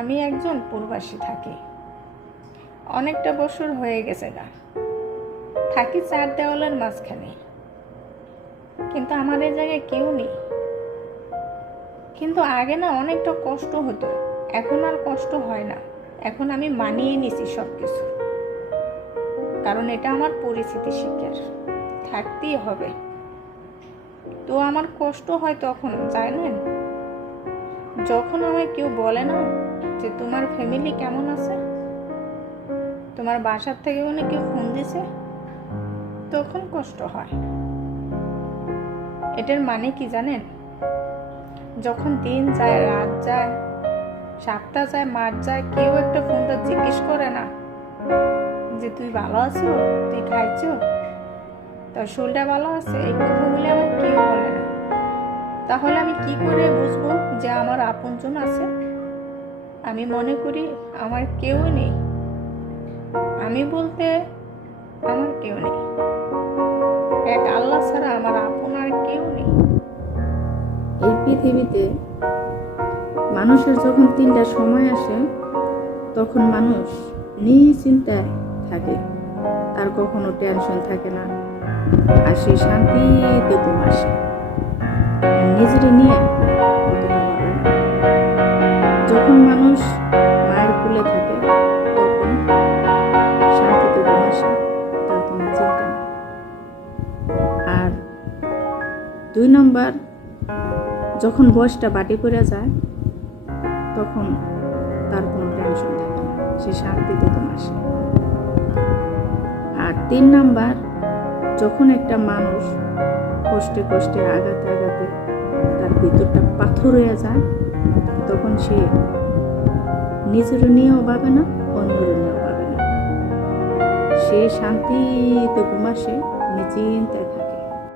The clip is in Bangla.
আমি একজন প্রবাসী থাকি, অনেকটা বছর হয়ে গেছে গা। থাকি 4 দেওয়ালের মাঝখানে, কিন্তু আমার এই জায়গায় কেউ নেই। কিন্তু আগে না অনেকটা কষ্ট হতো, এখন আর কষ্ট হয় না। এখন আমি মানিয়ে নিছি সব কিছু, কারণ এটা আমার পরিস্থিতি শিকার, থাকতেই হবে। তো আমার কষ্ট হয় তখন, জানেন, যখন আমায় কেউ বলে না যে তোমার ফ্যামিলি কেমন আছে, তোমার বাসার থেকে উনি কেউ ফোন দিছে, তখন কষ্ট হয়। এটার মানে কি জানেন? যখন দিন যায়, রাত যায়, সপ্তাহ যায়, মাস যায়, কেউ একটা ফোনটা জিজ্ঞেস করে না যে তুই ভালো আছো, তুই খাইছো, তোর শরীরটা ভালো আছে, এই কথাগুলি আমার কেউ বলে না। তাহলে আমি কি করে বুঝবো যে আমার আপনজন আছে? আমি মনে করি আমার কেউ নেই। আমি বলতে আমার কেউ নেই, এক আল্লাহ ছাড়া আমার আপন আর কেউ নেই। এই পৃথিবীতে মানুষের যখন 3টা সময় আসে, তখন মানুষ নিশ্চিন্তায় থাকে, তার কখনো টেনশন থাকে না, আর সে শান্তিতে ঘুম আসে। নিজের নিয়ে কতটা ভাবে না। যখন মানুষ মায়ের কোলে থাকে, তখন শান্তিতে ঘুম আসে, তার কোনো চিন্তা নেই। আর 2 নম্বর, যখন বয়সটা বাটি করে যায়, তখন তার কোনো টেনশন থাকে না, সে শান্তিতে ঘুম আসে। আর 3 নাম্বার, যখন একটা মানুষ কষ্টে কষ্টে আঘাতে আঘাতে তার ভিতরটা পাথর হয়ে যায়, তখন সে নিজের নিয়েও ভাবে না, অন্যের নিয়েও ভাবে না, সে শান্তিতে ঘুম আসে, নিশ্চিন্তায় থাকে।